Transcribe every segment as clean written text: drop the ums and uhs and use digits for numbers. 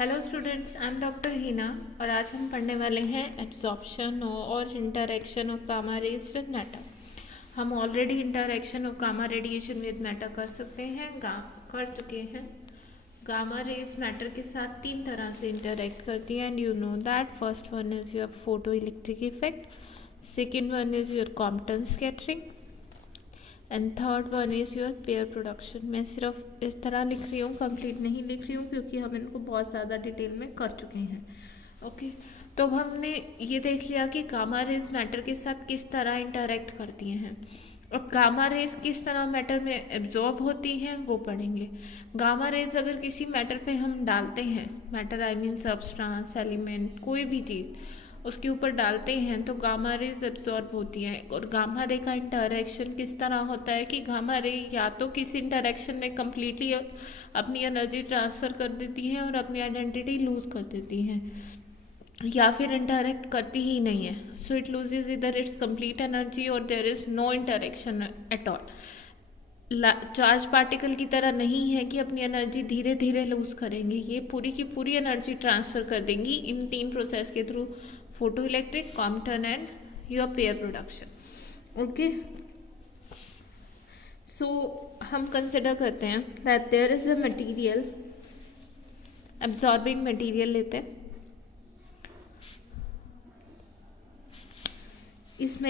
Hello students, I am doctor Heena और आज हम पढ़ने वाले हैं एब्जॉर्प्शन और interaction of gamma rays with matter. हम already interaction of gamma radiation with matter कर सकते हैं, कर चुके हैं। गामा रेज मैटर के साथ तीन तरह से इंटरैक्ट करती हैं and you know that first one is your photo electric effect, second one is your Compton scattering and third one is your pair production. मैं सिर्फ इस तरह लिख रही हूँ, कंप्लीट नहीं लिख रही हूँ क्योंकि हम इनको बहुत ज़्यादा डिटेल में कर चुके हैं। ओके, तो अब हमने ये देख लिया कि गामा रेज मैटर के साथ किस तरह इंटरेक्ट करती हैं। अब गामा रेज किस तरह मैटर में एब्जॉर्ब होती हैं वो पढ़ेंगे। गामा रेज अगर किसी मैटर पे हम डालते हैं, matter I mean substance, element, कोई भी चीज़ उसके ऊपर डालते हैं तो गामा रेज एब्जॉर्ब होती हैं। और गामा रे का इंटरेक्शन किस तरह होता है कि गामा रे या तो किसी इंटरेक्शन में कम्प्लीटली अपनी एनर्जी ट्रांसफ़र कर देती हैं और अपनी आइडेंटिटी लूज़ कर देती हैं, या फिर इंटरेक्ट करती ही नहीं है। सो इट लूजेज इधर इट्स कंप्लीट एनर्जी और there is no interaction at all. Charge particle की तरह नहीं है कि अपनी एनर्जी धीरे धीरे लूज करेंगे, ये पूरी की पूरी एनर्जी ट्रांसफ़र कर देंगी इन तीन प्रोसेस के through, photo electric, Compton and your pair production. Okay, so हम कंसिडर करते हैं that there is a material, absorbing material लेते हैं। इस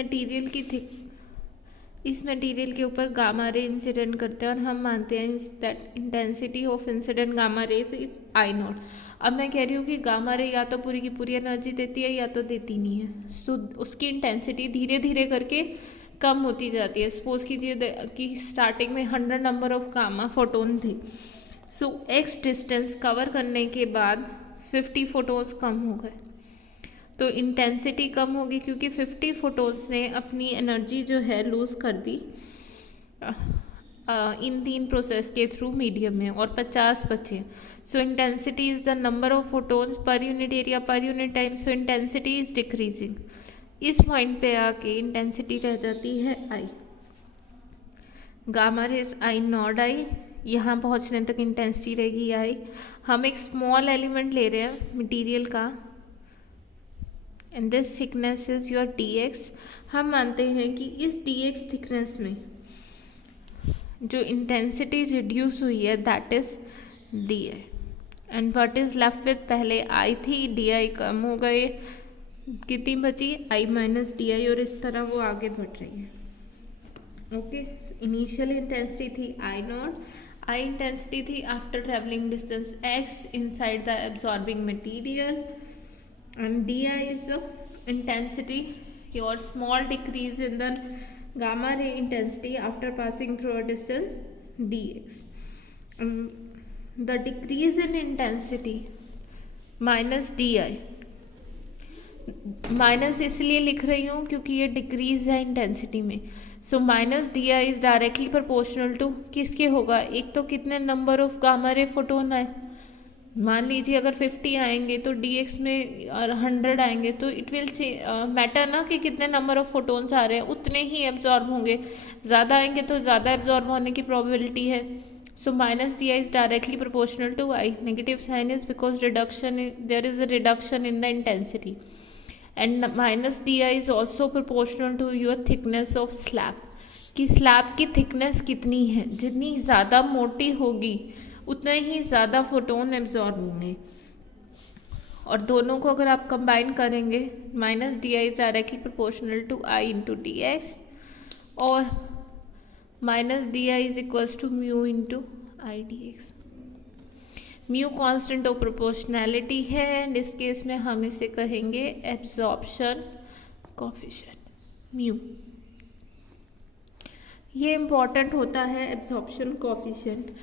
मटेरियल के ऊपर गामा रे इंसिडेंट करते हैं और हम मानते हैं that intensity of incident gamma rays is I not. अब मैं कह रही हूँ कि गामा रे या तो पूरी की पूरी एनर्जी देती है या तो देती नहीं है। सो उसकी इंटेंसिटी धीरे धीरे करके कम होती जाती है। सपोज कीजिए कि स्टार्टिंग में 100 नंबर ऑफ गामा फोटोन थे। सो एक्स डिस्टेंस कवर करने के बाद 50 फोटोन्स कम हो गए, तो इंटेंसिटी कम होगी क्योंकि 50 फोटोन्स ने अपनी एनर्जी जो है लूज़ कर दी इन तीन प्रोसेस के थ्रू मीडियम में, और 50 बचे। सो intensity is the number of photons per unit area per unit time. So intensity is decreasing. इस पॉइंट पे आके इंटेंसिटी रह जाती है आई। Gamma rays I not I, यहाँ पहुँचने तक इंटेंसिटी रहेगी आई। हम एक स्मॉल एलिमेंट ले रहे हैं मटीरियल का and this thickness is your dx। हम मानते हैं कि इस dx थिकनेस में जो इंटेंसिटी रिड्यूस हुई है that is di and what is left with, पहले i थी, di कम हो गए, कितनी बची i माइनस di, और इस तरह वो आगे बढ़ रही है। ओके, इनिशियल इंटेंसिटी थी आई नॉट, आई इंटेंसिटी थी after travelling distance x inside the absorbing material, and di is the intensity, your small decrease in the gamma ray intensity after passing through a distance dx. The decrease in intensity minus di, minus इसलिए लिख रही हूँ क्योंकि ये decrease है intensity में। So minus D I is directly proportional to किसके होगा, एक तो कितने number of gamma ray photon है, मान लीजिए अगर 50 आएंगे तो dx में 100 आएंगे, तो इट विल मैटर ना कि कितने नंबर ऑफ फोटोन्स आ रहे हैं, उतने ही एब्जॉर्ब होंगे। ज़्यादा आएंगे तो ज़्यादा एब्जॉर्ब होने की प्रोबेबिलिटी है। So minus D I is directly proportional to I. Negative sign is because reduction, there is a reduction in the intensity, and minus D I is also proportional to your thickness of slab, कि slab की thickness कितनी है, जितनी ज़्यादा मोटी होगी उतने ही ज़्यादा फोटोन एब्जॉर्ब होंगे। और दोनों को अगर आप कंबाइन करेंगे, minus D I directly proportional to I into D X, और minus D I is equals to mu into I D X. Mu constant of proportionality है एंड इस केस में हम इसे कहेंगे एब्जॉर्प्शन कोफिशिएंट, म्यू। ये important होता है एब्जॉर्प्शन कोफिशिएंट।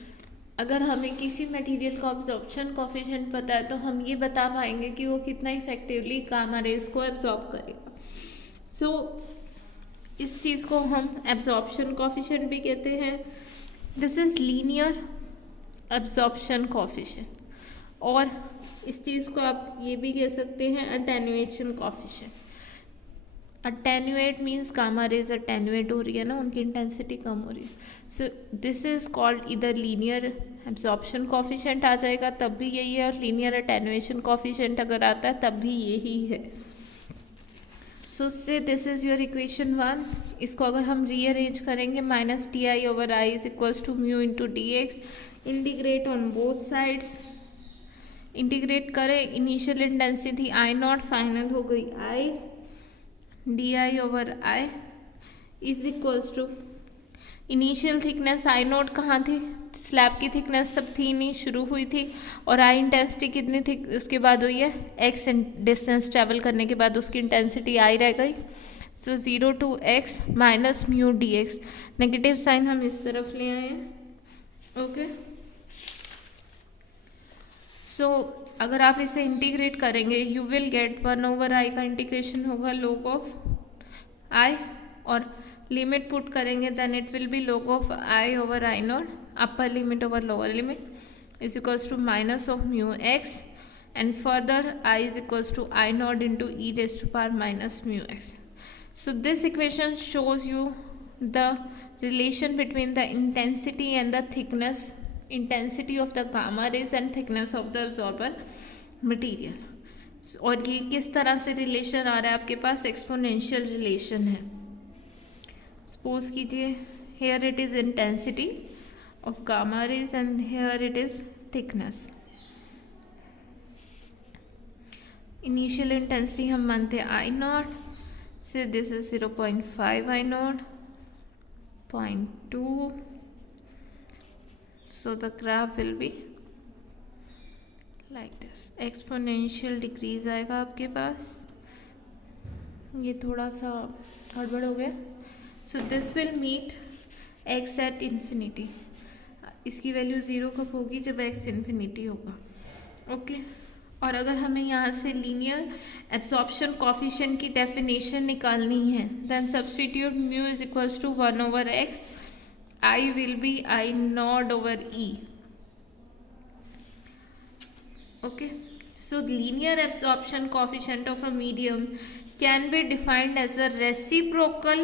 अगर हमें किसी मटेरियल का एब्जॉर्प्शन कोफिशिएंट पता है तो हम ये बता पाएंगे कि वो कितना इफेक्टिवली गामा रेज को एब्जॉर्ब करेगा। सो इस चीज़ को हम एब्जॉर्प्शन कोफिशिएंट भी कहते हैं। This is linear absorption coefficient, और इस चीज़ को आप ये भी कह सकते हैं attenuation coefficient. Attenuate means gamma rays attenuate हो रही है ना, उनकी इंटेंसिटी कम हो रही है। सो दिस इज कॉल्ड इधर लीनियर एब्जॉर्प्शन कॉफिशिएंट आ जाएगा तब भी यही है, और लीनियर अटेन्यूएशन कॉफिशिएंट अगर आता है तब भी यही है। सो से दिस इज योर इक्वेशन 1। इसको अगर हम रीअरेंज करेंगे minus D I over I is equals to mu into D X, integrate on both sides, integrate करें, initial intensity I naught final हो गई I D I over I is equals to initial thickness I naught कहाँ थी, slab की thickness सब थी नहीं, शुरू हुई थी, और आई इंटेंसिटी कितनी थी उसके बाद हुई है एक्स डिस्टेंस ट्रैवल करने के बाद उसकी इंटेंसिटी आई रह गई। So 0 to x minus mu D X, negative sign हम इस तरफ ले आए हैं। ओके, सो अगर आप इसे इंटीग्रेट करेंगे you will get 1 over I का इंटीग्रेशन होगा log ऑफ आई, और लिमिट पुट करेंगे then it will be log of I over I not, upper limit over lower limit is equals to minus of mu X, and further I is equals to I not into e raise to power minus mu X. So this equation shows you the relation between the intensity and the thickness, intensity of the gamma rays and thickness of the absorber material. और ये किस तरह से relation आ रहा है आपके पास, exponential relation है। सपोज कीजिए here it is intensity of gamma rays and here it is thickness. Initial intensity हम मानते हैं I not, say this is 0.5 I not, 0.2, so the graph will be like this, exponential decrease आएगा आपके पास। ये थोड़ा सा गड़बड़ हो गया। so this will meet x at infinity, इसकी वैल्यू 0 कब होगी, जब x इन्फिनिटी होगा। ओके, और अगर हमें यहाँ से लीनियर एब्जॉर्प्शन कॉफिशिएंट की डेफिनेशन निकालनी है then substitute mu is equals to 1 over X, I will be I not over e. Okay, so linear absorption coefficient of a medium can be defined as a reciprocal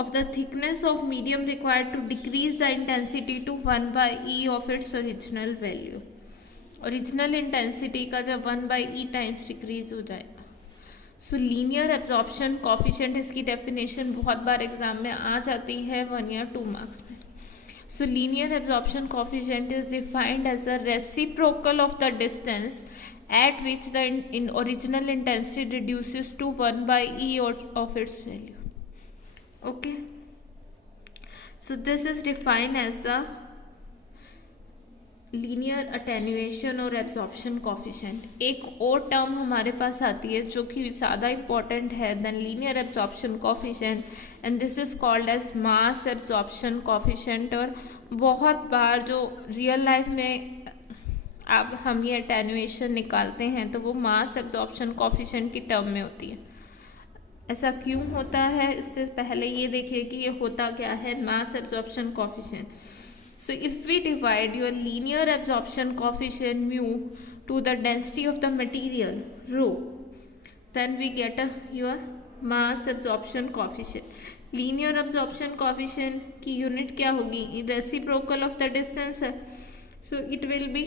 of the thickness of medium required to decrease the intensity to 1 by e of its original value। Original intensity का जब 1 by e times decrease हो जाएगा। सो linear absorption coefficient, इसकी definition बहुत बार exam में आ जाती है 1 या 2 मार्क्स में। So linear absorption coefficient is defined as a reciprocal of the distance at which the original intensity reduces to 1 by e of its value. Okay, so this is defined as the linear attenuation और absorption coefficient। एक और term हमारे पास आती है जो कि ज़्यादा important है than linear absorption coefficient, and this is called as mass absorption coefficient। और बहुत बार जो रियल लाइफ में अब हम ये अटेन्यूएशन निकालते हैं तो वो मास एब्जॉर्प्शन कॉफिशिएंट की टर्म में होती है। ऐसा क्यों होता है, इससे पहले ये देखिए कि ये होता क्या है mass absorption coefficient. So if we divide your linear absorption coefficient mu to the density of the material rho, then we get your mass absorption coefficient. Linear absorption coefficient की यूनिट क्या होगी, रेसिप्रोकल ऑफ द डिस्टेंस है, so it will be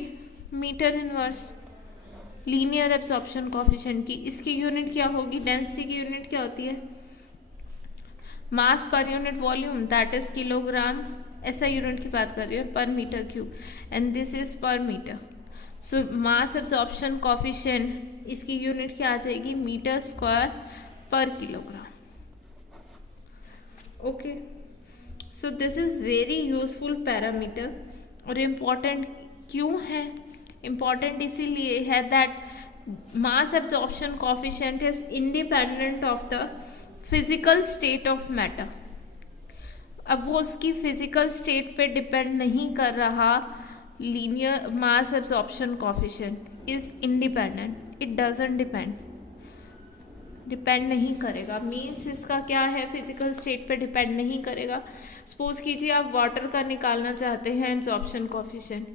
metre inverse. Linear absorption coefficient की इसकी unit क्या होगी, density की unit क्या होती है, mass per unit volume, that is kilogram, ऐसा यूनिट की बात कर रही है, per metre cube, and this is per metre. So mass absorption coefficient इसकी यूनिट क्या आ जाएगी, metre square per kilogram. Okay, so this is very useful parameter, और इम्पॉर्टेंट क्यों है, इम्पॉर्टेंट इसीलिए है that mass absorption coefficient is independent of the physical state of matter. अब वो उसकी फिजिकल स्टेट पे डिपेंड नहीं कर रहा, linear mass absorption coefficient is independent, it doesn't depend नहीं करेगा। मीन्स इसका क्या है, फिजिकल स्टेट पे डिपेंड नहीं करेगा। सपोज कीजिए आप वाटर का निकालना चाहते हैं एब्जॉर्प्शन कॉफिशिएंट,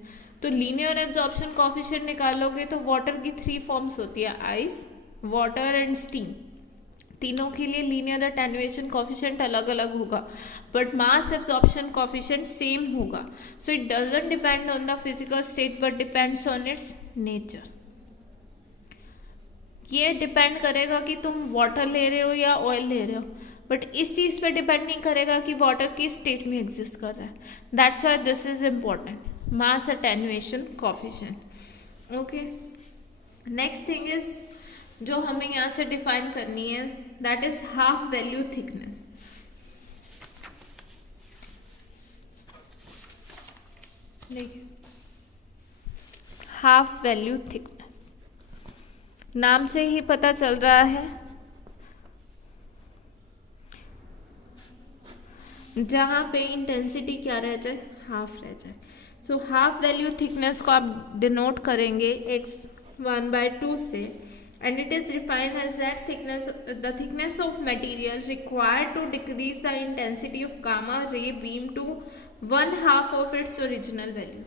तो लीनियर एब्जॉर्प्शन कॉफिशिएंट निकालोगे तो वाटर की 3 फॉर्म्स होती है, आइस, वाटर एंड स्टीम। तीनों के लिए लीनियर अटेन्युएशन कॉफिशिएंट अलग अलग होगा, but mass absorption coefficient same होगा. So it doesn't depend on the physical state but depends on its nature. ये डिपेंड करेगा कि तुम वाटर ले रहे हो या ऑयल ले रहे हो, बट इस चीज़ पे डिपेंड नहीं करेगा कि वाटर किस स्टेट में एग्जिस्ट कर रहा है. That's why this is important, mass attenuation coefficient. Okay, next thing is जो हमें यहाँ से डिफाइन करनी है, that is half value thickness. देखिए, हाफ वैल्यू थिकनेस नाम से ही पता चल रहा है, जहाँ पे इंटेंसिटी क्या रह जाए, हाफ रह जाए. सो हाफ वैल्यू थिकनेस को आप डिनोट करेंगे x1/2 से, and it is defined as that the thickness of material required to decrease the intensity of gamma ray beam to 1/2 of its original value.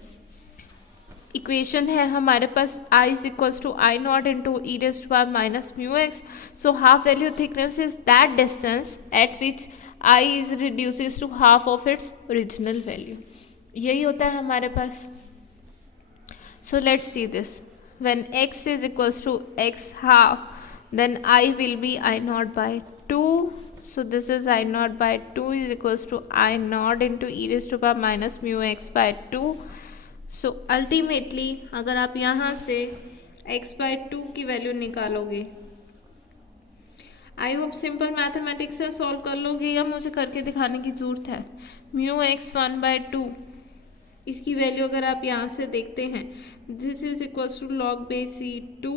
Equation है हमारे पास I is equals to I naught into e raised to power minus mu x. So half value thickness is that distance at which I is reduces to half of its original value. यही होता है हमारे पास. So let's see this. When x is equals to x half, then I will be I naught by 2. So this is I naught by 2 is equals to I naught into e raised to power minus mu x by 2. So ultimately अगर आप यहाँ से x by 2 की value निकालोगे, I hope simple mathematics से solve कर लोगे या मुझे करके दिखाने की ज़रूरत है. mu x 1/2, इसकी वैल्यू अगर आप यहाँ से देखते हैं, this is equals to log base c2,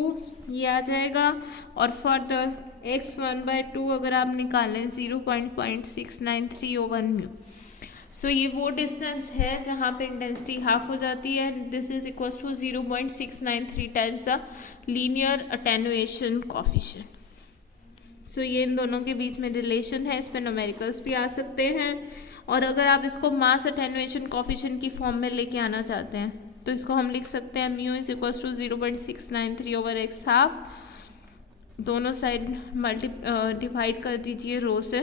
ये आ जाएगा. और फर्दर x 1/2 अगर आप निकालें 0.693 ओवर म्यू. सो ये वो डिस्टेंस है जहाँ पे इंटेंसिटी हाफ हो जाती है. This is equals to 0.693 times the linear attenuation coefficient. So ये इन दोनों के बीच में रिलेशन है. इस पे न्यूमेरिकल्स भी आ सकते हैं. और अगर आप इसको मास अटेन्युएशन कॉफिशिएंट की फॉर्म में लेके आना चाहते हैं तो इसको हम लिख सकते हैं mu is equals to 0.693 over X half. दोनों साइड डिवाइड कर दीजिए रो से.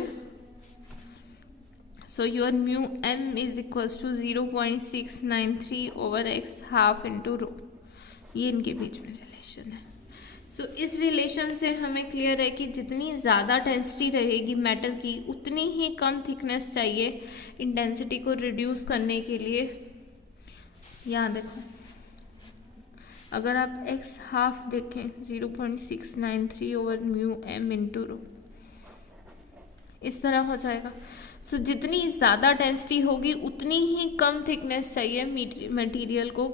So your mu M is equals to 0.693 over X half into rho. ये इनके बीच में रिलेशन है. सो इस रिलेशन से हमें क्लियर है कि जितनी ज़्यादा डेंसिटी रहेगी मैटर की, उतनी ही कम थिकनेस चाहिए इंटेंसिटी को रिड्यूस करने के लिए. यहाँ देखो, अगर आप x हाफ देखें 0.693 over mu M into rho, इस तरह हो जाएगा. सो जितनी ज़्यादा डेंसिटी होगी उतनी ही कम थिकनेस चाहिए मटेरियल को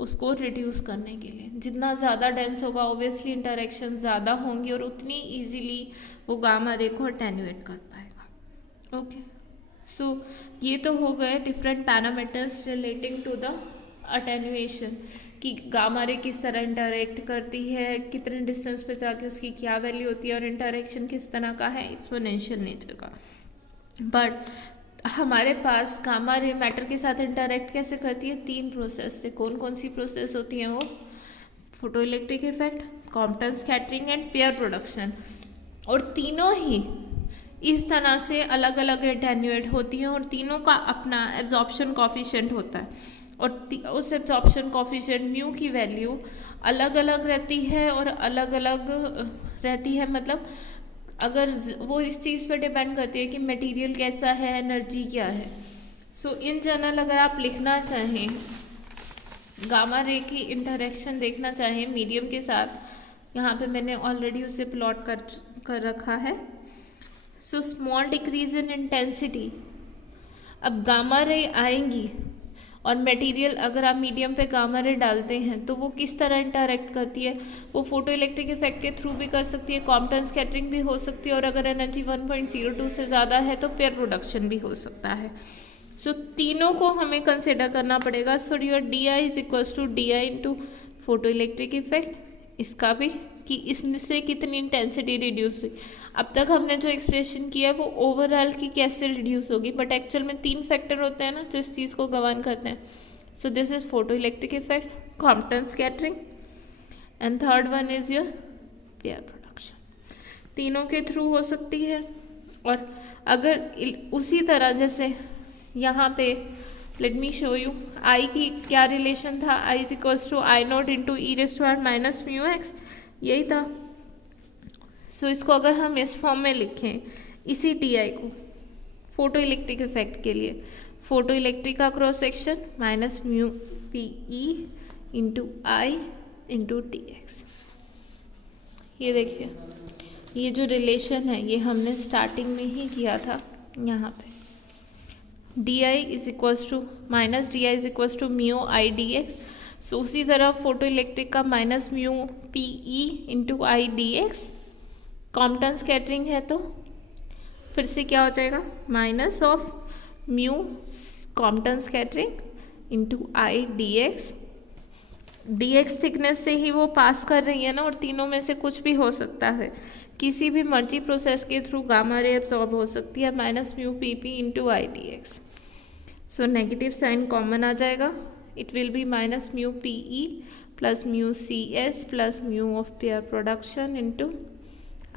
उसको रिड्यूस करने के लिए. जितना ज़्यादा डेंस होगा ऑब्वियसली इंटरेक्शन ज़्यादा होंगी और उतनी इजीली वो गामा रे को अटेन्युएट कर पाएगा. ओके, सो ये तो हो गए different parameters relating to the attenuation, कि गामा रे किस तरह इंटरेक्ट करती है, कितने डिस्टेंस पे जाके उसकी क्या वैल्यू होती है और इंटरेक्शन किस तरह का है, एक्सपोनेंशियल नेचर का. बट हमारे पास गामा रे मैटर के साथ इंटरेक्ट कैसे करती है? 3 प्रोसेस से. कौन कौन सी प्रोसेस होती हैं वो? Photo electric effect, Compton scattering and pair production. और तीनों ही इस तरह से अलग अलग अटेन्युएट होती हैं और तीनों का अपना एब्जॉर्प्शन कॉफिशिएंट होता है. और उस एब्जॉर्प्शन कॉफिशिएंट म्यू की वैल्यू अलग अलग रहती है और अलग अलग रहती है. मतलब अगर वो इस चीज़ पर डिपेंड करती है कि मटेरियल कैसा है, एनर्जी क्या है. सो इन जनरल अगर आप लिखना चाहें, गामा रे की इंटरेक्शन देखना चाहें मीडियम के साथ, यहाँ पे मैंने ऑलरेडी उसे प्लॉट कर रखा है. So small decrease in intensity. अब गामा रे आएंगी और मटेरियल अगर आप मीडियम पे गामा रे डालते हैं तो वो किस तरह इंटरेक्ट करती है? वो फोटो इलेक्ट्रिक इफेक्ट के थ्रू भी कर सकती है, कॉम्पटन स्कैटरिंग भी हो सकती है, और अगर एनर्जी 1.02 से ज़्यादा है तो पेयर प्रोडक्शन भी हो सकता है. सो तीनों को हमें कंसिडर करना पड़ेगा. So your D I is equals to D I into photo electric effect, इसका भी कि इससे कितनी इंटेंसिटी रिड्यूस हुई. अब तक हमने जो एक्सप्रेशन किया है वो ओवरऑल की कैसे रिड्यूस होगी, बट एक्चुअल में 3 फैक्टर होते हैं ना जो इस चीज़ को गवर्न करते हैं. सो this is photo electric effect, Compton scattering, and third one is your pair production. तीनों के थ्रू हो सकती है। और अगर उसी तरह जैसे यहाँ पे let me show you, I की क्या रिलेशन था, I is equals to I not into E raise to R minus mu X, यही था। सो इसको अगर हम इस फॉर्म में लिखें, इसी टी आई को फोटो इलेक्ट्रिक इफेक्ट के लिए, फोटो इलेक्ट्रिक का cross section minus mu P E into I into T X. ये देखिए, ये जो रिलेशन है ये हमने स्टार्टिंग में ही किया था। यहाँ पे D I is equals to minus D I is equals to mu I D X. So उसी तरह फोटो इलेक्ट्रिक का minus mu P E into I D X. Compton scattering है तो फिर से क्या हो जाएगा, minus of mu Compton scattering into I D X. D X thickness से ही वो पास कर रही है ना, और तीनों में से कुछ भी हो सकता है, किसी भी मर्जी प्रोसेस के थ्रू गामा रे एब्जॉर्ब हो सकती है, minus mu P P into I D X. So negative sign common आ जाएगा, it will be minus mu P E plus mu C S plus mu of pair production into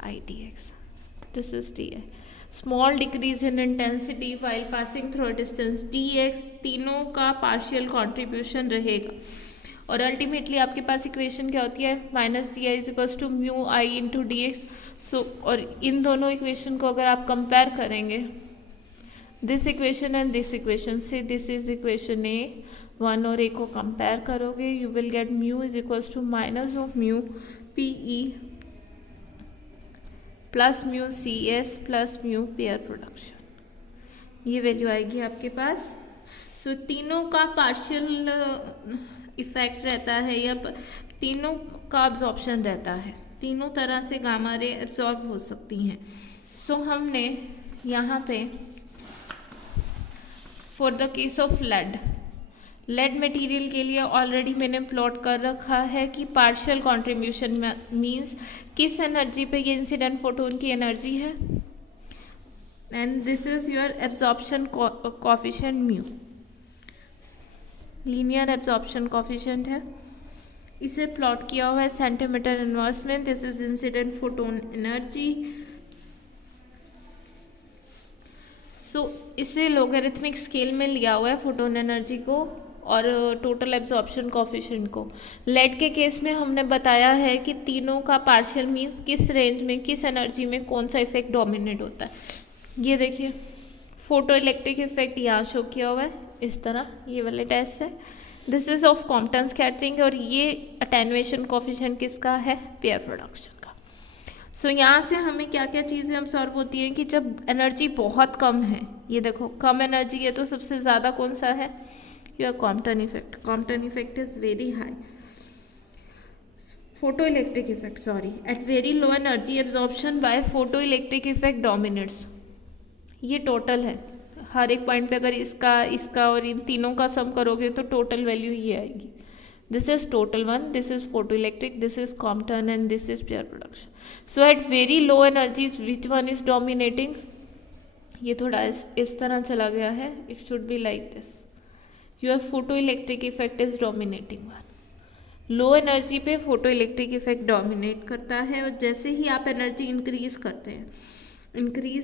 I D X. This is D I. Small decrease in intensity while passing through a distance, D X तीनों का partial contribution रहेगा। और ultimately आपके पास equation क्या होती है, minus D I is equals to mu I into D X. So और इन दोनों इक्वेशन को अगर आप कंपेयर करेंगे, this equation and this equation से, this is equation A, one और ए को कंपेयर करोगे, you will get mu is equals to minus of mu P E plus mu C S plus mu pair production. ये value आएगी आपके पास। सो तीनों का partial effect रहता है या तीनों का अब्जॉर्प्शन रहता है, तीनों तरह से गामा रे एब्जॉर्ब हो सकती हैं। सो हमने यहाँ पे for the case of lead material के लिए ऑलरेडी मैंने प्लॉट कर रखा है कि पार्शियल कंट्रीब्यूशन मींस किस एनर्जी पे ये इंसिडेंट फोटोन की एनर्जी है, and this is your absorption coefficient mu, linear absorption coefficient है। इसे प्लॉट किया हुआ है सेंटीमीटर इनवर्स में। This is incident photon energy. So इसे लोगरिथमिक स्केल में लिया हुआ है फोटोन एनर्जी को और टोटल एब्जॉर्प्शन कोफिशिएंट को। लेड के केस में हमने बताया है कि तीनों का पार्शियल मीन्स किस रेंज में, किस एनर्जी में कौन सा इफेक्ट डोमिनेट होता है। ये देखिए, फोटो इलेक्ट्रिक इफेक्ट यहाँ शो किया हुआ है इस तरह, ये वाले टेस्ट है। This is of Compton scattering, और ये अटेन्युएशन कोफिशिएंट किसका है, पेयर प्रोडक्शन का। सो यहाँ से हमें क्या क्या चीज़ें अब्सॉर्ब होती हैं कि जब एनर्जी बहुत कम है, ये देखो कम एनर्जी है तो सबसे ज़्यादा कौन सा है, your Compton effect. Compton effect is very high. Photo electric effect, sorry, at very low energy absorption by photo electric effect dominates. ये टोटल है, हर एक पॉइंट पे अगर इसका और इन तीनों का सम करोगे तो टोटल वैल्यू ये आएगी। This is total one, this is photo electric, this is Compton and this is pair production. So at very low energies which one is dominating, ये थोड़ा इस तरह चला गया है, it should be like this, your photo electric effect is dominating one. Low energy पे photo electric effect dominate करता है, और जैसे ही आप एनर्जी इंक्रीज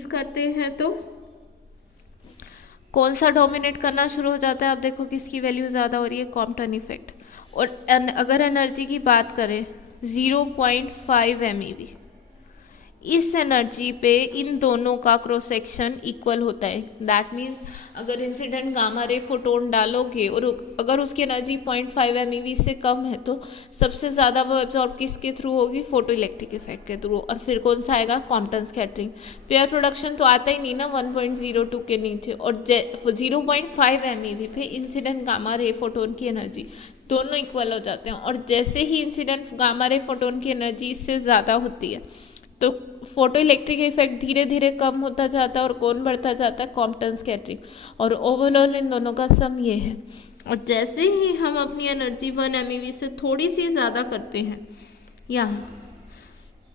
करते हैं तो कौन सा डोमिनेट करना शुरू हो जाता है। आप देखो किसकी वैल्यू ज़्यादा हो रही है, कॉम्पटन इफेक्ट। और अगर एनर्जी की बात करें 0.5 MeV, इस एनर्जी पे इन दोनों का क्रॉस सेक्शन इक्वल होता है। दैट मीन्स अगर इंसिडेंट गामा रे फोटोन डालोगे और अगर उसकी एनर्जी 0.5 MeV से कम है तो सबसे ज़्यादा वो एब्जॉर्ब किसके थ्रू होगी, फोटो इलेक्ट्रिक इफेक्ट के थ्रू। और फिर कौन सा आएगा, कॉम्पटन स्कैटरिंग। पेयर प्रोडक्शन तो आता ही नहीं ना 1.02 के नीचे, और 0.5 MeV पे इंसिडेंट गामा रे फोटोन की एनर्जी दोनों इक्वल हो जाते हैं। और जैसे ही इंसिडेंट गामा रे फोटोन की एनर्जी इससे ज़्यादा होती है तो फोटो इलेक्ट्रिक इफेक्ट धीरे धीरे कम होता जाता है, और कौन बढ़ता जाता है, कॉम्पटन स्कैटरिंग। और ओवरऑल इन दोनों का सम ये है। और जैसे ही हम अपनी एनर्जी 1 MeV से थोड़ी सी ज़्यादा करते हैं, यहाँ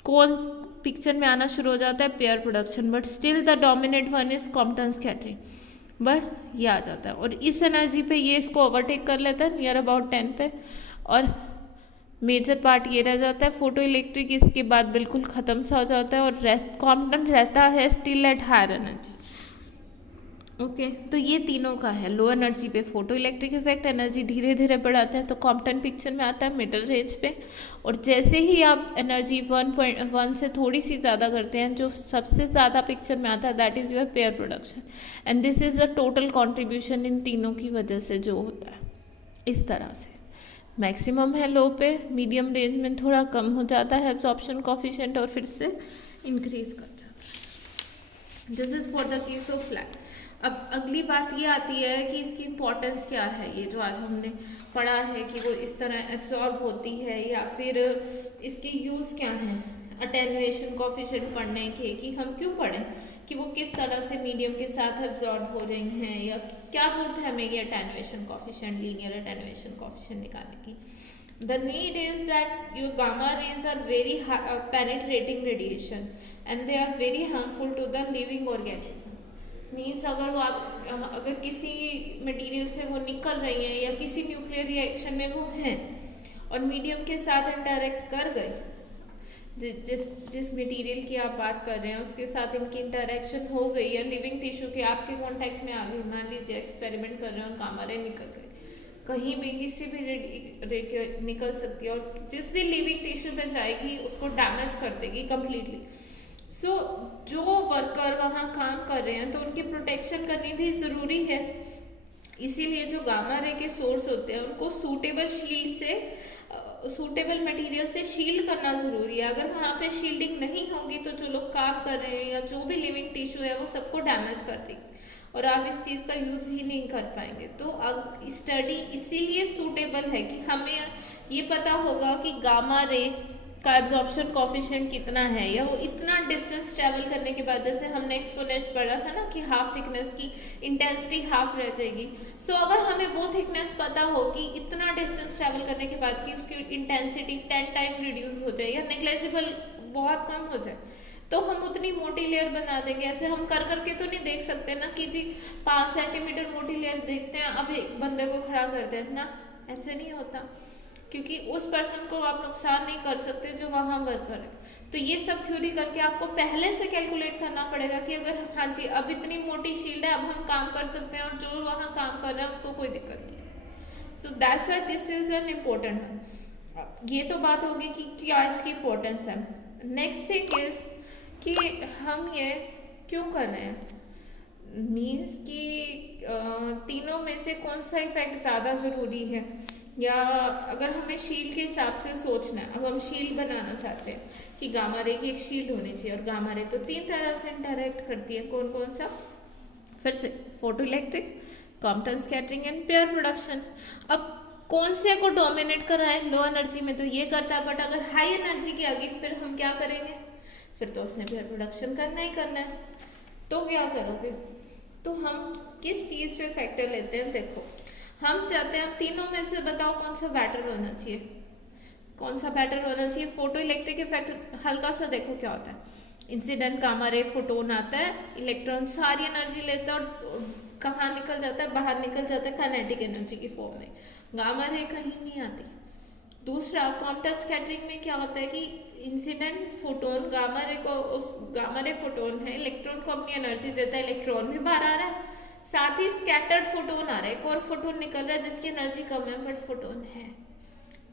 कौन पिक्चर में आना शुरू हो जाता है, pair production. But still the dominate one is Compton scattering, but ये आ जाता है। और इस एनर्जी पे ये इसको ओवरटेक कर लेता है नियर अबाउट 10 पे, और मेजर पार्ट ये रह जाता है। फोटो इलेक्ट्रिक इसके बाद बिल्कुल ख़त्म सा हो जाता है और कॉम्पटन रहता है still at higher energy. Okay तो ये तीनों का है। लो एनर्जी पे फोटो इलेक्ट्रिक इफेक्ट एनर्जी धीरे धीरे बढ़ाता है तो कॉम्पटन पिक्चर में आता है मिडल रेंज पे। और जैसे ही आप एनर्जी 1.1 से थोड़ी सी ज़्यादा करते हैं, जो सबसे ज़्यादा पिक्चर में आता है that is your pair production, and this is a total contribution in तीनों की वजह से जो होता है। इस तरह से मैक्सिमम है लो पे, मीडियम रेंज में थोड़ा कम हो जाता है एब्जॉर्प्शन कोफिशिएंट और फिर से इंक्रीज कर जाता है। This is for the case of flat. अब अगली बात ये आती है कि इसकी इम्पोर्टेंस क्या है। ये जो आज हमने पढ़ा है कि वो इस तरह एब्जॉर्ब होती है या फिर इसके यूज़ क्या हैं, अटेन्युएशन कोफिशिएंट पढ़ने के कि हम क्यों पढ़ें, कि वो किस तरह से मीडियम के साथ एब्जॉर्ब हो रही हैं, या क्या जरूरत है हमें ये attenuation coefficient, linear attenuation coefficient निकालने की। The need is that your gamma rays are very penetrating radiation and they are very harmful to the living organism. Means अगर किसी मटेरियल से वो निकल रही हैं या किसी न्यूक्लियर रिएक्शन में वो हैं और मीडियम के साथ इंटरेक्ट कर गए, जिस मटेरियल की आप बात कर रहे हैं उसके साथ इनकी इंटरेक्शन हो गई या लिविंग टिश्यू के आपके कांटेक्ट में आ गई, मान लीजिए एक्सपेरिमेंट कर रहे हैं और गामा रे निकल गए, कहीं भी किसी भी रे निकल सकती है और जिस भी लिविंग टिश्यू पे जाएगी उसको डैमेज कर देगी कम्प्लीटली। सो जो वर्कर वहाँ काम कर रहे हैं तो उनकी प्रोटेक्शन करनी भी ज़रूरी है। इसीलिए जो गामा रे के सोर्स होते हैं उनको सूटेबल मटेरियल से शील्ड करना ज़रूरी है। अगर वहाँ पे शील्डिंग नहीं होगी तो जो लोग काम कर रहे हैं या जो भी लिविंग टिश्यू है वो सबको डैमेज कर देगी और आप इस चीज़ का यूज़ ही नहीं कर पाएंगे। तो अब स्टडी इसीलिए सूटेबल है कि हमें ये पता होगा कि गामा रे का एब्जॉर्प्शन कोफिशिएंट कितना है, या वो इतना डिस्टेंस ट्रैवल करने के बाद, जैसे हमने एक्सपोनेंट पढ़ा था ना कि हाफ थिकनेस की इंटेंसिटी हाफ रह जाएगी। सो अगर हमें वो थिकनेस पता हो कि इतना डिस्टेंस ट्रैवल करने के बाद की उसकी इंटेंसिटी 10 टाइम रिड्यूस हो जाए या नेग्लेजिबल बहुत कम हो जाए, तो हम उतनी मोटी लेयर बना देंगे। ऐसे हम कर करके तो नहीं देख सकते ना कि जी 5 सेंटीमीटर मोटी लेयर देखते हैं अब एक बंदे को खड़ा कर दें ना, ऐसे नहीं होता, क्योंकि उस पर्सन को आप नुकसान नहीं कर सकते जो वहाँ वर्कर है। तो ये सब थ्योरी करके आपको पहले से कैलकुलेट करना पड़ेगा कि अगर हाँ जी अब इतनी मोटी शील्ड है, अब हम काम कर सकते हैं और जो वहाँ काम कर रहा है उसको कोई दिक्कत नहीं। So that's why this is an important. ये तो बात होगी कि क्या इसकी इम्पोर्टेंस है। नेक्स्ट थिंग इज कि हम ये क्यों कर रहे हैं, मीन्स कि तीनों में से कौन सा इफेक्ट ज़्यादा ज़रूरी है, या अगर हमें शील्ड के हिसाब से सोचना है। अब हम शील्ड बनाना चाहते हैं कि गामा रे की एक शील्ड होनी चाहिए और गामा रे तो 3 तरह से इंटरेक्ट करती है। कौन कौन सा? फिर से photo electric, Compton scattering and pair production. अब कौन से को डोमिनेट कराएं? लो एनर्जी में तो ये करता है, बट अगर हाई एनर्जी की आगे फिर हम क्या करेंगे, फिर तो उसने पेयर प्रोडक्शन करना ही करना है। तो क्या करोगे? तो हम किस चीज़ पे फैक्टर लेते हैं? देखो हम चाहते हैं, तीनों में से बताओ कौन सा बेटर होना चाहिए, कौन सा बेटर होना चाहिए। फोटो इलेक्ट्रिक इफेक्ट हल्का सा देखो क्या होता है, इंसिडेंट गामा रे फोटोन आता है, इलेक्ट्रॉन सारी एनर्जी लेता है और कहाँ निकल जाता है, बाहर निकल जाता है काइनेटिक एनर्जी की फॉर्म में। गामा रे कहीं नहीं आती। दूसरा कॉम्पटन स्कैटरिंग में क्या होता है कि इंसिडेंट फोटोन गामा रे को, उस गामा रे फोटोन है, इलेक्ट्रॉन को अपनी एनर्जी देता है, इलेक्ट्रॉन भी बाहर आ रहा है, साथ ही स्कैटर्ड फोटोन आ रहा है, एक और फोटोन निकल रहा है जिसकी एनर्जी कम है बट फोटोन है।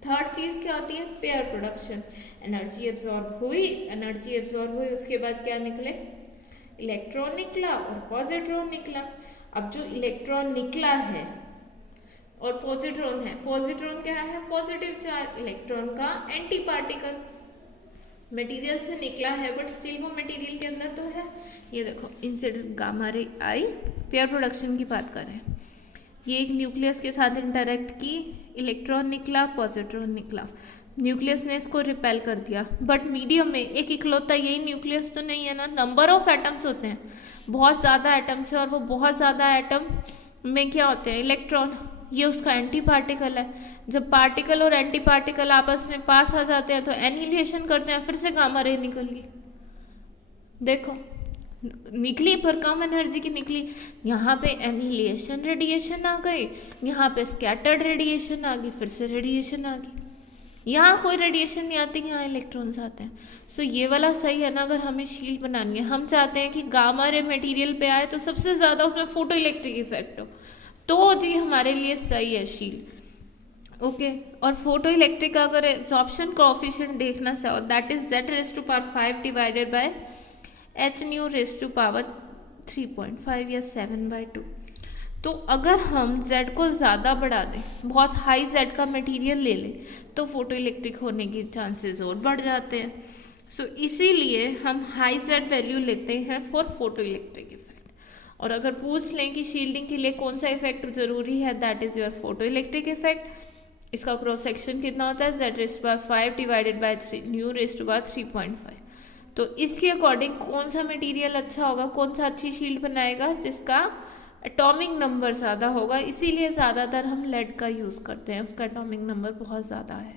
थर्ड चीज क्या होती है? Pair production. एनर्जी एब्जॉर्ब हुई, उसके बाद क्या निकले? इलेक्ट्रॉन निकला और पॉजिट्रॉन निकला। अब जो इलेक्ट्रॉन निकला है और पॉजिट्रॉन है, पॉजिट्रॉन क्या है? पॉजिटिव चार्ज, इलेक्ट्रॉन का एंटी पार्टिकल, मटेरियल से निकला है बट स्टिल वो मटेरियल के अंदर तो है। ये देखो इंसिडेंट गामा रे आई, पेयर प्रोडक्शन की बात कर रहे हैं। ये एक न्यूक्लियस के साथ इंटरेक्ट की, इलेक्ट्रॉन निकला, पॉजिट्रॉन निकला, न्यूक्लियस ने इसको रिपेल कर दिया, बट मीडियम में एक इकलौता यही न्यूक्लियस तो नहीं है ना, नंबर ऑफ एटम्स होते हैं, बहुत ज़्यादा एटम्स है और वो बहुत ज़्यादा एटम में क्या होते हैं? इलेक्ट्रॉन, ये उसका एंटी पार्टिकल है। जब पार्टिकल और एंटी पार्टिकल आपस में पास आ जाते हैं तो एनिहिलेशन करते हैं, फिर से गामा रे निकल गई। देखो निकली पर कम एनर्जी की निकली, यहाँ पे एनिहिलेशन रेडिएशन आ गई, यहाँ पे स्कैटर्ड रेडिएशन आ गई, फिर से रेडिएशन आ गई। यहाँ कोई रेडिएशन नहीं आती, यहाँ इलेक्ट्रॉन्स आते हैं। सो ये वाला सही है ना। अगर हमें शील्ड बनानी है, हम चाहते हैं कि गामा रे मटेरियल पे आए तो सबसे ज़्यादा उसमें फोटो इलेक्ट्रिक इफेक्ट हो, तो जी हमारे लिए सही है शील्ड। ओके, और फोटो इलेक्ट्रिक का अगर एब्जॉर्प्शन कोएफिशिएंट देखना चाहो, that is Z⁵ divided by H⁻⁵ 3.5 या 7/2। तो अगर हम Z को ज़्यादा बढ़ा दें, बहुत हाई Z का मटेरियल ले लें, तो फोटो इलेक्ट्रिक होने की चांसेस और बढ़ जाते हैं। सो इसीलिए हम हाई Z वैल्यू लेते हैं फॉर फोटो इलेक्ट्रिक इफेक्ट। और अगर पूछ लें कि शील्डिंग के लिए कौन सा इफेक्ट ज़रूरी है, that is your photo electric effect. इसका क्रॉस सेक्शन कितना होता है, Z⁵ डिवाइडेड बाय μ⁵ 3.5। तो इसके अकॉर्डिंग कौन सा मटेरियल अच्छा होगा, कौन सा अच्छी शील्ड बनाएगा, जिसका एटॉमिक नंबर ज़्यादा होगा। इसीलिए ज़्यादातर हम लेड का यूज़ करते हैं, उसका एटॉमिक नंबर बहुत ज़्यादा है,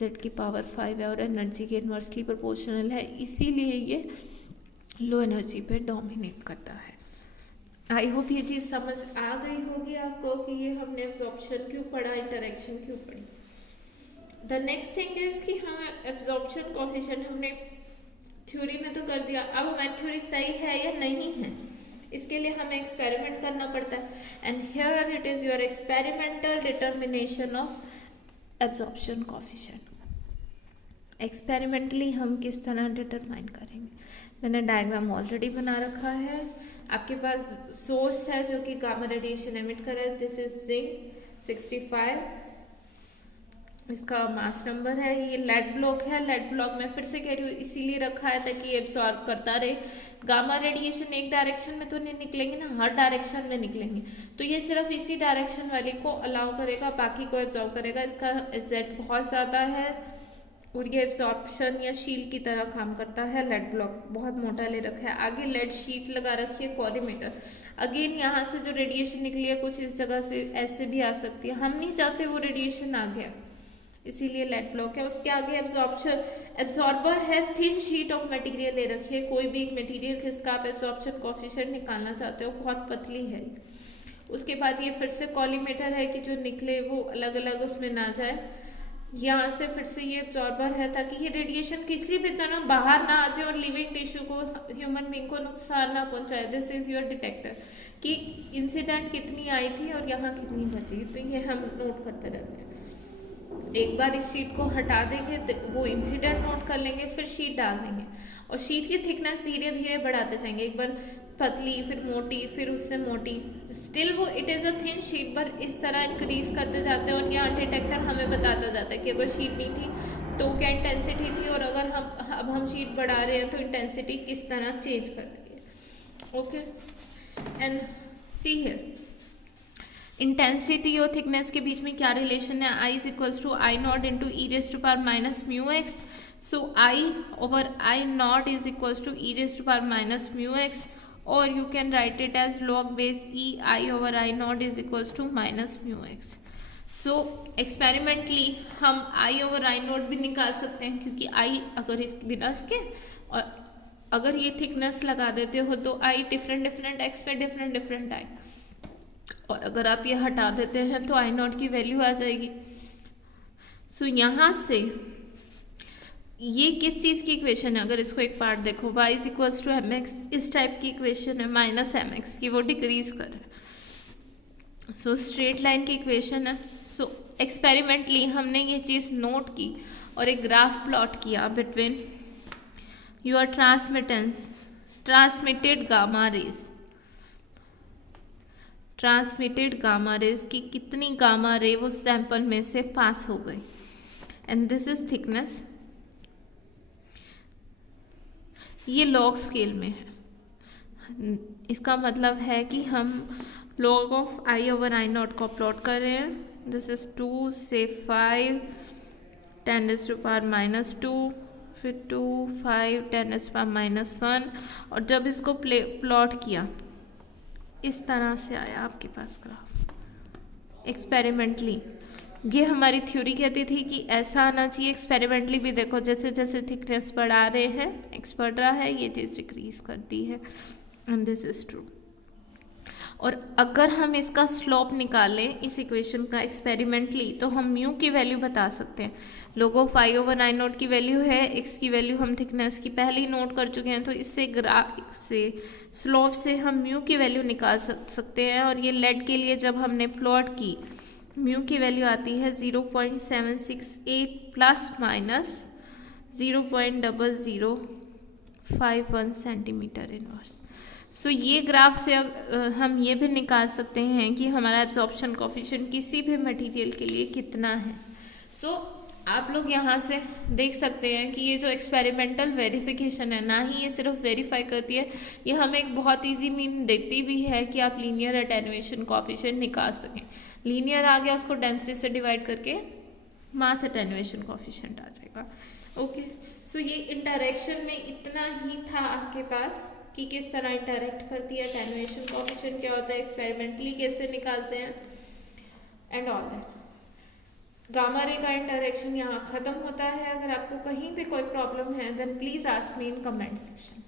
Z⁵ है और एनर्जी के इन्वर्सली प्रोपोर्शनल है, इसीलिए ये लो एनर्जी पे डोमिनेट करता है। आई होप ये चीज़ समझ आ गई होगी आपको कि ये हमने एब्जॉर्प्शन क्यों पढ़ा, इंटरेक्शन क्यों पढ़ी। द नेक्स्ट थिंग इज कि हाँ, एब्जॉर्प्शन कोएफिशिएंट हमने थ्योरी में तो कर दिया, अब हमारी थ्योरी सही है या नहीं है, इसके लिए हमें एक्सपेरिमेंट करना पड़ता है। And here it is your experimental determination of absorption coefficient. Experimentally हम किस तरह डिटरमाइन करेंगे, मैंने डायग्राम ऑलरेडी बना रखा है। आपके पास सोर्स है जो कि गामा रेडिएशन एमिट कर रहा है, दिस इज जिंक 65, इसका मास नंबर है। ये लेड ब्लॉक है, लेड ब्लॉक मैं फिर से कह रही हूँ इसीलिए रखा है ताकि ये एब्जॉर्ब करता रहे। गामा रेडिएशन एक डायरेक्शन में तो नहीं निकलेंगे ना, हर डायरेक्शन में निकलेंगे, तो ये सिर्फ इसी डायरेक्शन वाली को अलाउ करेगा, बाकी को एब्जॉर्ब करेगा। इसका Z बहुत ज़्यादा है और ये एब्जॉर्प्शन या शील्ड की तरह काम करता है। लेड ब्लॉक बहुत मोटा ले रखा है, आगे लेड शीट लगा रखी है, कॉलीमीटर। अगेन यहाँ से जो रेडिएशन निकली है कुछ इस जगह से ऐसे भी आ सकती है, हम नहीं चाहते वो रेडिएशन आ गया, इसीलिए लेड ब्लॉक है। उसके आगे एब्जॉर्बर है, थिन शीट ऑफ मटेरियल ले रखी है, कोई भी एक मटेरियल जिसका आप एब्जॉर्प्शन कोएफिशिएंट निकालना चाहते हो, बहुत पतली है। उसके बाद ये फिर से कॉलीमीटर है कि जो निकले वो अलग अलग उसमें ना जाए। यहाँ से फिर से ये एब्जॉर्बर है ताकि ये रेडिएशन किसी भी तरह बाहर ना आ जाए और लिविंग टिश्यू को, ह्यूमन बीइंग को नुकसान ना पहुँचाए। दिस इज योर डिटेक्टर कि इंसिडेंट कितनी आई थी और यहाँ कितनी बची, तो ये हम नोट करते रहते हैं। एक बार इस शीट को हटा देंगे तो वो इंसिडेंट नोट कर लेंगे, फिर शीट डाल देंगे और शीट की थिकनेस धीरे धीरे बढ़ाते जाएंगे, एक बार पतली फिर मोटी फिर उससे मोटी, स्टिल वो it is a thin sheet पर इस तरह इंक्रीज करते जाते हैं। और यहाँ डिटेक्टर हमें बताता जाता है कि अगर शीट नहीं थी तो क्या इंटेंसिटी थी, और अगर हम शीट बढ़ा रहे हैं तो इंटेंसिटी किस तरह चेंज कर रही है। Okay, and see here intensity और थिकनेस के बीच में क्या रिलेशन है, I = I0 into e⁻⁻ μx। So I over I0 is equals to e⁻⁻ μx, or you can write it as log base e I over I0 is equals to -μx। So experimentally हम I over I0 भी निकाल सकते हैं, क्योंकि I अगर इस बिना इसके और अगर ये थिकनेस लगा देते हो तो I डिफरेंट x पे डिफरेंट आए, और अगर आप ये हटा देते हैं तो I0 की वैल्यू आ जाएगी। सो यहाँ से ये किस चीज़ की इक्वेशन है, अगर इसको एक पार्ट देखो, y = mx, इस टाइप की इक्वेशन है, -mx की, वो डिक्रीज कर रहा है। सो स्ट्रेट लाइन की इक्वेशन है। सो एक्सपेरिमेंटली हमने ये चीज़ नोट की और एक ग्राफ प्लॉट किया between your transmitted gamma rays की कितनी गामा रे वो सैंपल में से पास हो गई, एंड दिस इज थिकनेस। ये लॉग स्केल में है, इसका मतलब है कि हम log of I over I0 को प्लॉट कर रहे हैं। दिस इज 2 से 5 10⁻⁻2, फिर 2 5 10⁻⁻1, और जब इसको प्लॉट किया इस तरह से आया आपके पास ग्राफ एक्सपेरिमेंटली। ये हमारी थ्योरी कहती थी कि ऐसा आना चाहिए, एक्सपेरिमेंटली भी देखो जैसे जैसे थिकनेस बढ़ा रहे हैं, एक्स बढ़ रहा है, ये चीज़ डिक्रीज करती है, एंड दिस इज ट्रू। और अगर हम इसका स्लोप निकालें इस इक्वेशन का एक्सपेरिमेंटली तो हम म्यू की वैल्यू बता सकते हैं। लोगों 5/9 नोट की वैल्यू है, एक्स की वैल्यू हम थिकनेस की पहले ही नोट कर चुके हैं, तो इससे ग्राफ से स्लोप से हम म्यू की वैल्यू निकाल सकते हैं। और ये लेड के लिए जब हमने प्लॉट की, म्यू की वैल्यू आती है 0.768 प्लस माइनस 0.0051 सेंटीमीटर इनवर्स। सो ये ग्राफ से हम ये भी निकाल सकते हैं कि हमारा एब्जॉर्प्शन कोफिशिएंट किसी भी मटेरियल के लिए कितना है। सो आप लोग यहाँ से देख सकते हैं कि ये जो एक्सपेरिमेंटल वेरिफिकेशन है, ना ही ये सिर्फ वेरीफाई करती है, ये हमें एक बहुत इजी मीन देती भी है कि आप लीनियर अटेन्युएशन कोफिशिएंट निकाल सकें। लीनियर आ गया, उसको डेंसिटी से डिवाइड करके मास अटेन्युएशन कोफिशिएंट आ जाएगा। ओके, सो ये इंटरेक्शन में इतना ही था आपके पास कि किस तरह इंटरेक्ट करती है, अटेन्युएशन कोफिशिएंट क्या होता है, एक्सपेरिमेंटली कैसे निकालते हैं and all that. Gamma ray का इंटरेक्शन यहाँ ख़त्म होता है। अगर आपको कहीं पे कोई प्रॉब्लम है then please ask me in comment section.